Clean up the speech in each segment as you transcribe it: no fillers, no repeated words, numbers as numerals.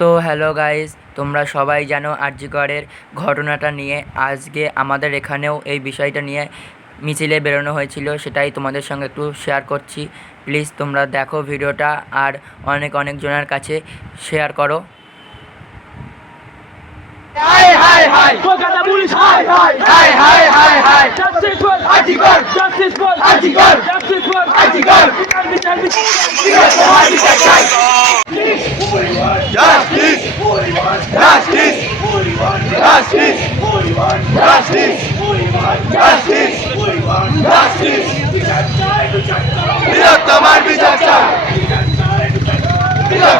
So hello guys, তোমরা সবাই জানো আরজি করের ঘটনাটা নিয়ে। আজকে আমাদের এখানেও এই বিষয়টা নিয়ে মিছিলে বেরোনো হয়েছিল, সেটাই তোমাদের সঙ্গে একটু শেয়ার করছি। প্লিজ তোমরা দেখো ভিডিওটা আর অনেক জনের কাছে শেয়ার করো। High high high Kolkata police high high high high high high justice for RG Kar justice for RG Kar justice for RG Kar বিচার বিচার চাই justice justice justice justice justice justice তোমার বিচার চাই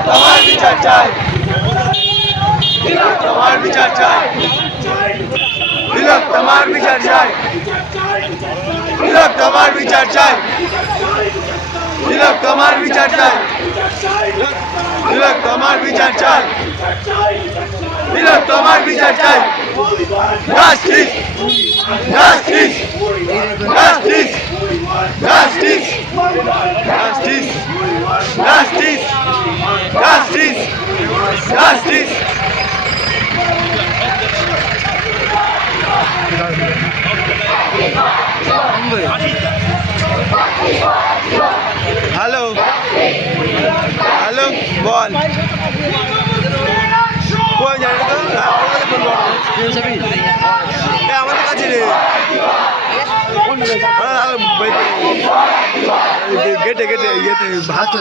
তোমার বিচার চাই তোমার বিচার চাই তোমার বিচার চাই তোমার বিচার চাই তোমার বিচার চাই তোমার বিচার চাই তোমার বিচার চাই justice justice justice justice justice justice justice justice hello hello বল আমাদের কাছে রে গেটে গেটে ইয়েতে ভাত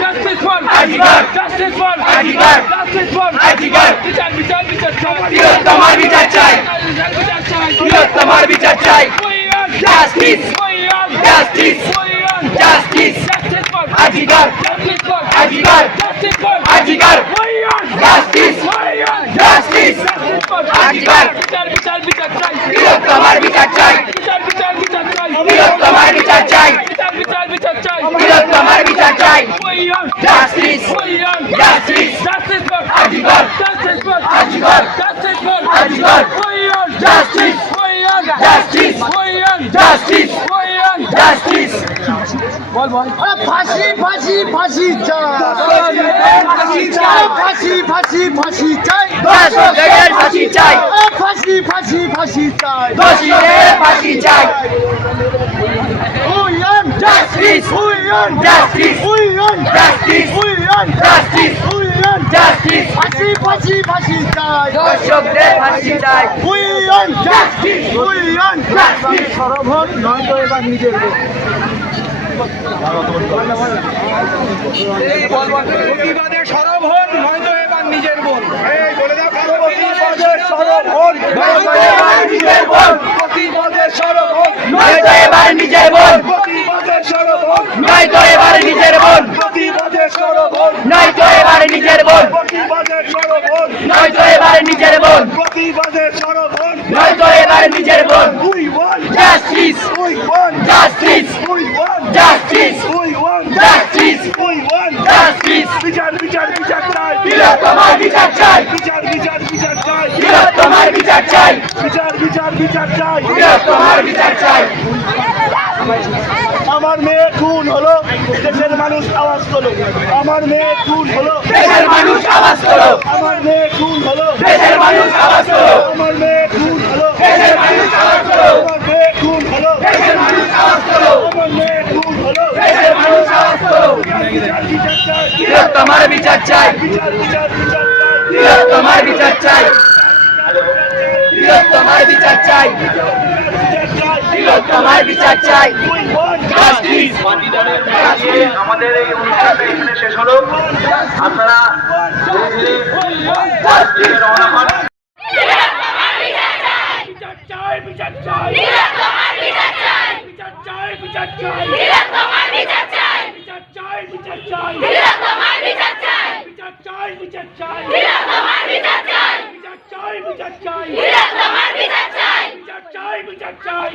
Justice for Arjigar! Justice for Arjigar! Justice for Arjigar! বিচার বিচার বিচার চাই তোমার বিচার চাই তোমার বিচার চাই justice justice justice justice for Arjigar! Justice for Arjigar! Justice for Arjigar! Justice justice for Arjigar! বিচার বিচার বিচার চাই তোমার বিচার চাই বিচার বিচার বিচার চাই তোমার বিচার চাই বিচার বিচার বিচার চাই তোমার বিচার চাই justice justice justice for Arjigar! Justice for Arjigar! Justice for Arjigar! Justice justice justice justice বল বল ফাঁসি ফাঁসি ফাঁসি চাই ফাঁসি চাই ফাঁসি ফাঁসি ফাঁসি চাই ফাঁসি চাই ফাঁসি ফাঁসি ফাঁসি চাই দোষীদের ফাঁসি চাই justice justice justice justice justice ফাঁসি ফাঁসি ফাঁসি চাই দর্শকদের ফাঁসি চাই জাস্টিস জাস্টিস সরভোট নয়তো এবার নিজের প্রতিবাদে সরব হন নয়তো এবার নিজের বোন বলে দাও প্রতিবাদে সরব হন নয়তো এবার নিজের বোন প্রতিবাদে সরব হন নয়তো এবার নিজের বোন প্রতিবাদে সরব হন নয়তো এবার নিজের বোন প্রতিবাদে সরব হন নয়তো এবার নিজের বোন প্রতিবাদে সরব হন নয়তো এবার নিজের বোন প্রতিবাদে সরব হন নয়তো এবার নিজের বোন we want justice we want justice we want justice we want justice we want justice বিচার বিচার বিচার চাই তোমার বিচার চাই বিচার বিচার বিচার চাই তোমার বিচার চাই বিচার বিচার বিচার চাই তোমার বিচার চাই আমার মেয়ে খুন হলো দেশের মানুষ আওয়াজ তোলো আমার মেয়ে খুন হলো দেশের মানুষ আওয়াজ করো আমার মেয়ে খুন হলো দেশের মানুষ আওয়াজ করো আমার মেয়ে খুন হলো দেশের মানুষ আওয়াজ করো আমার মেয়ে খুন হলো দেশের মানুষ আওয়াজ করো আমার মেয়ে খুন হলো দেশের মানুষ আওয়াজ করো বিচার বিচার চাই তোমার বিচার চাই বিচার বিচার বিচার চাই তোমার বিচার চাই তোমার বিচার চাই তোমার বিচার চাই জাস্টিস আমাদের এই অনুষ্ঠানটা এখানে শেষ হলো। আপনারা রওনা হন। বিচার চাই বিচার চাই বিচার চাই বিচার চাই বিচার চাই বিচার চাই বিচার চাই বিচার চাই বিচার চাই বিচার চাই বিচার চাই বিচার চাই বিচার চাই বিচার চাই বিচার চাই বিচার চাই বিচার চাই